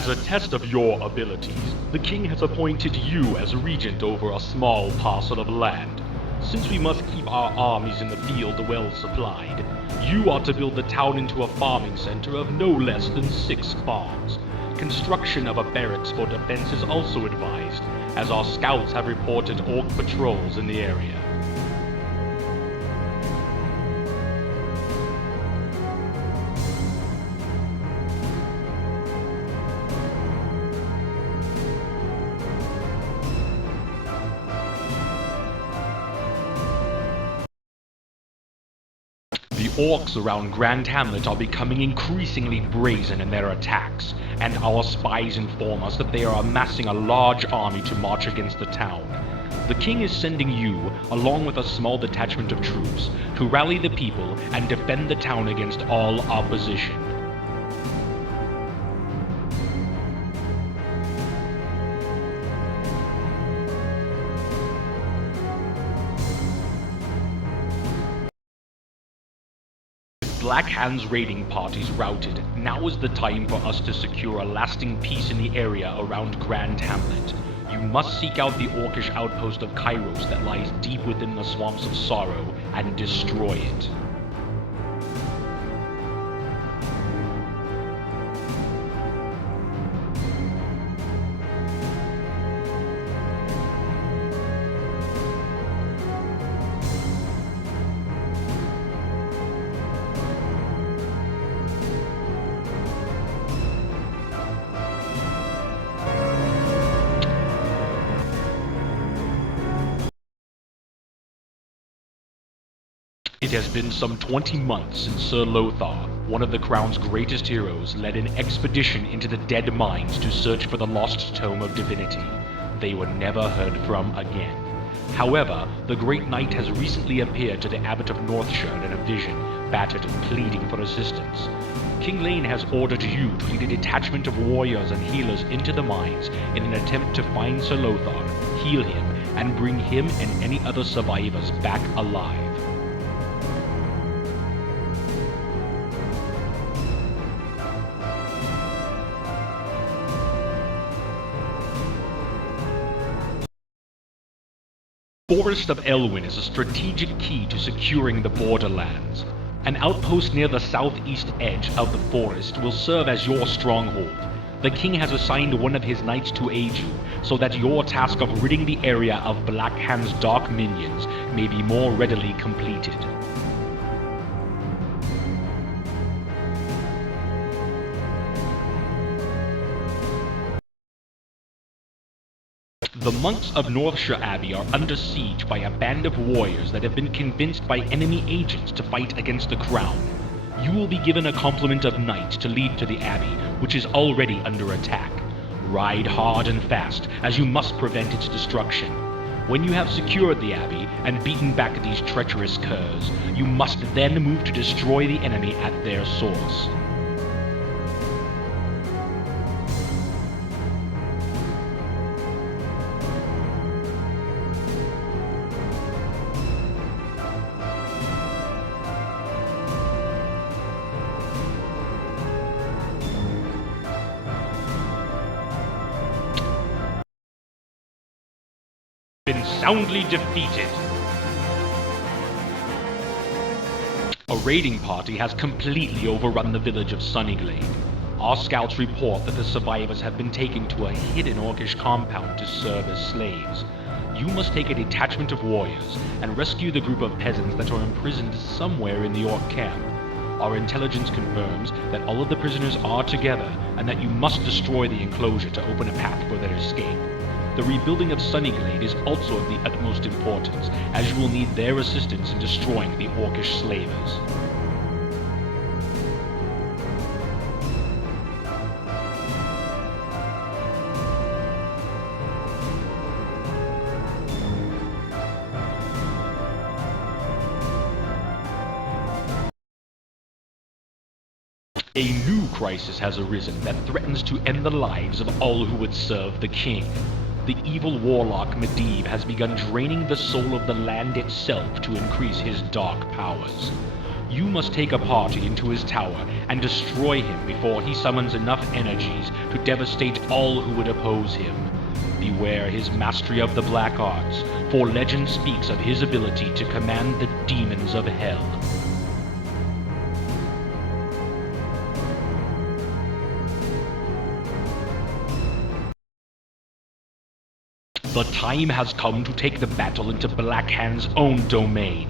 As a test of your abilities, the king has appointed you as regent over a small parcel of land. Since we must keep our armies in the field well supplied, you are to build the town into a farming center of no less than 6 farms. Construction of a barracks for defense is also advised, as our scouts have reported orc patrols in the area. The orcs around Grand Hamlet are becoming increasingly brazen in their attacks, and our spies inform us that they are amassing a large army to march against the town. The king is sending you, along with a small detachment of troops, to rally the people and defend the town against all opposition. Black Hand's raiding parties routed, now is the time for us to secure a lasting peace in the area around Grand Hamlet. You must seek out the orcish outpost of Kairos that lies deep within the Swamps of Sorrow and destroy it. It has been some 20 months since Sir Lothar, one of the Crown's greatest heroes, led an expedition into the Dead Mines to search for the lost Tome of Divinity. They were never heard from again. However, the Great Knight has recently appeared to the Abbot of Northshire in a vision, battered and pleading for assistance. King Lane has ordered you to lead a detachment of warriors and healers into the mines in an attempt to find Sir Lothar, heal him, and bring him and any other survivors back alive. Forest of Elwyn is a strategic key to securing the borderlands. An outpost near the southeast edge of the forest will serve as your stronghold. The king has assigned one of his knights to aid you, so that your task of ridding the area of Black Hand's dark minions may be more readily completed. The monks of Northshire Abbey are under siege by a band of warriors that have been convinced by enemy agents to fight against the crown. You will be given a complement of knights to lead to the abbey, which is already under attack. Ride hard and fast, as you must prevent its destruction. When you have secured the abbey and beaten back these treacherous curs, you must then move to destroy the enemy at their source. Been soundly defeated. A raiding party has completely overrun the village of Sunnyglade. Our scouts report that the survivors have been taken to a hidden orcish compound to serve as slaves. You must take a detachment of warriors and rescue the group of peasants that are imprisoned somewhere in the orc camp. Our intelligence confirms that all of the prisoners are together and that you must destroy the enclosure to open a path for their escape. The rebuilding of Sunnyglade is also of the utmost importance, as you will need their assistance in destroying the orcish slavers. A new crisis has arisen that threatens to end the lives of all who would serve the king. The evil warlock Medivh has begun draining the soul of the land itself to increase his dark powers. You must take a party into his tower and destroy him before he summons enough energies to devastate all who would oppose him. Beware his mastery of the black arts, for legend speaks of his ability to command the demons of hell. The time has come to take the battle into Blackhand's own domain.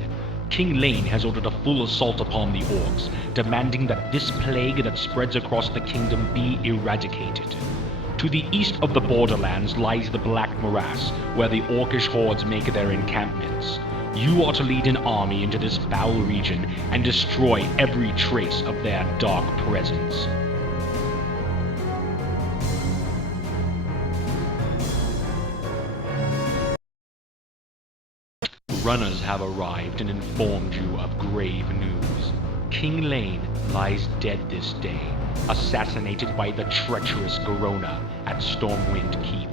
King Lane has ordered a full assault upon the orcs, demanding that this plague that spreads across the kingdom be eradicated. To the east of the borderlands lies the Black Morass, where the orcish hordes make their encampments. You are to lead an army into this foul region and destroy every trace of their dark presence. Runners have arrived and informed you of grave news. King Lane lies dead this day, assassinated by the treacherous Garona at Stormwind Keep.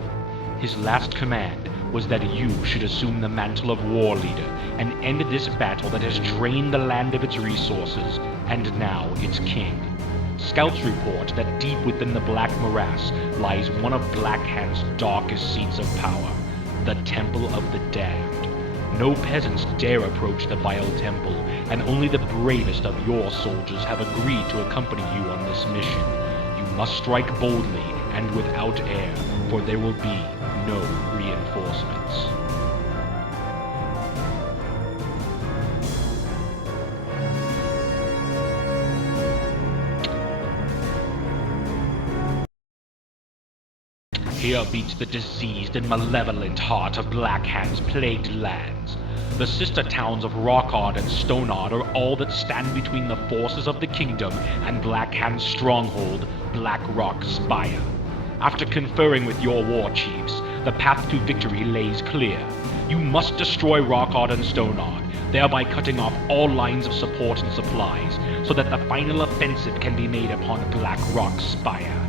His last command was that you should assume the mantle of war leader and end this battle that has drained the land of its resources, and now its king. Scouts report that deep within the Black Morass lies one of Blackhand's darkest seats of power, the Temple of the Damned. No peasants dare approach the vile temple, and only the bravest of your soldiers have agreed to accompany you on this mission. You must strike boldly and without air, for there will be no reinforcements. Here beats the diseased and malevolent heart of Blackhand's plagued lands. The sister towns of Rockard and Stoneard are all that stand between the forces of the kingdom and Blackhand's stronghold, Blackrock Spire. After conferring with your war chiefs, the path to victory lays clear. You must destroy Rockard and Stoneard, thereby cutting off all lines of support and supplies, so that the final offensive can be made upon Blackrock Spire.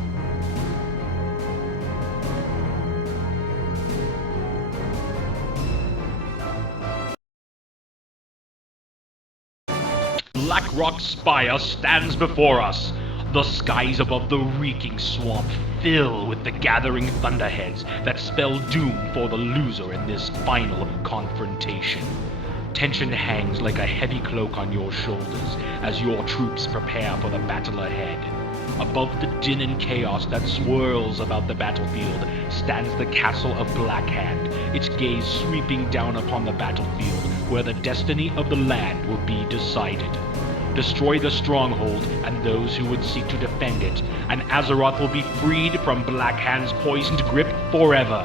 Blackrock Spire stands before us. The skies above the reeking swamp fill with the gathering thunderheads that spell doom for the loser in this final confrontation. Tension hangs like a heavy cloak on your shoulders as your troops prepare for the battle ahead. Above the din and chaos that swirls about the battlefield stands the castle of Blackhand, its gaze sweeping down upon the battlefield where the destiny of the land will be decided. Destroy the stronghold and those who would seek to defend it, and Azeroth will be freed from Blackhand's poisoned grip forever.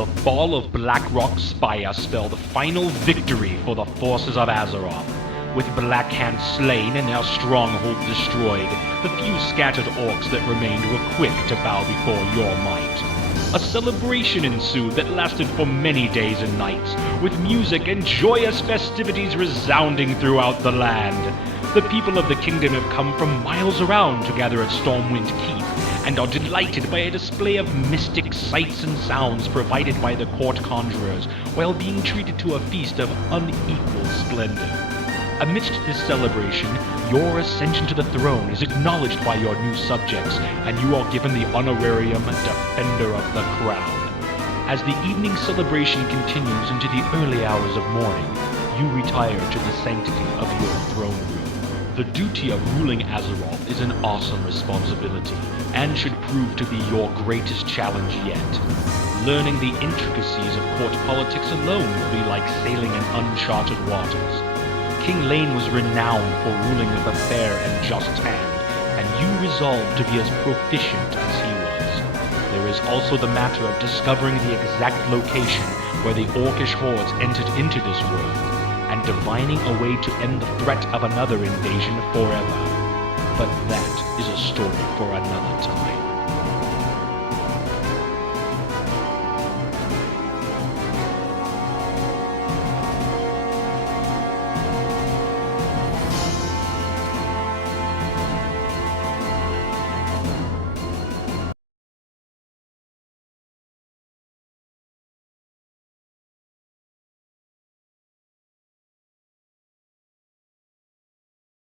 The fall of Blackrock Spire spelled final victory for the forces of Azeroth. With Blackhand slain and their stronghold destroyed, the few scattered orcs that remained were quick to bow before your might. A celebration ensued that lasted for many days and nights, with music and joyous festivities resounding throughout the land. The people of the kingdom have come from miles around to gather at Stormwind Keep, and are delighted by a display of mystic sights and sounds provided by the court conjurers, while being treated to a feast of unequaled splendor. Amidst this celebration, your ascension to the throne is acknowledged by your new subjects, and you are given the honorarium Defender of the Crown. As the evening celebration continues into the early hours of morning, you retire to the sanctity of your throne room. The duty of ruling Azeroth is an awesome responsibility, and should prove to be your greatest challenge yet. Learning the intricacies of court politics alone will be like sailing in uncharted waters. King Lane was renowned for ruling with a fair and just hand, and you resolved to be as proficient as he was. There is also the matter of discovering the exact location where the orcish hordes entered into this world, and and divining a way to end the threat of another invasion forever. But that is a story for another time.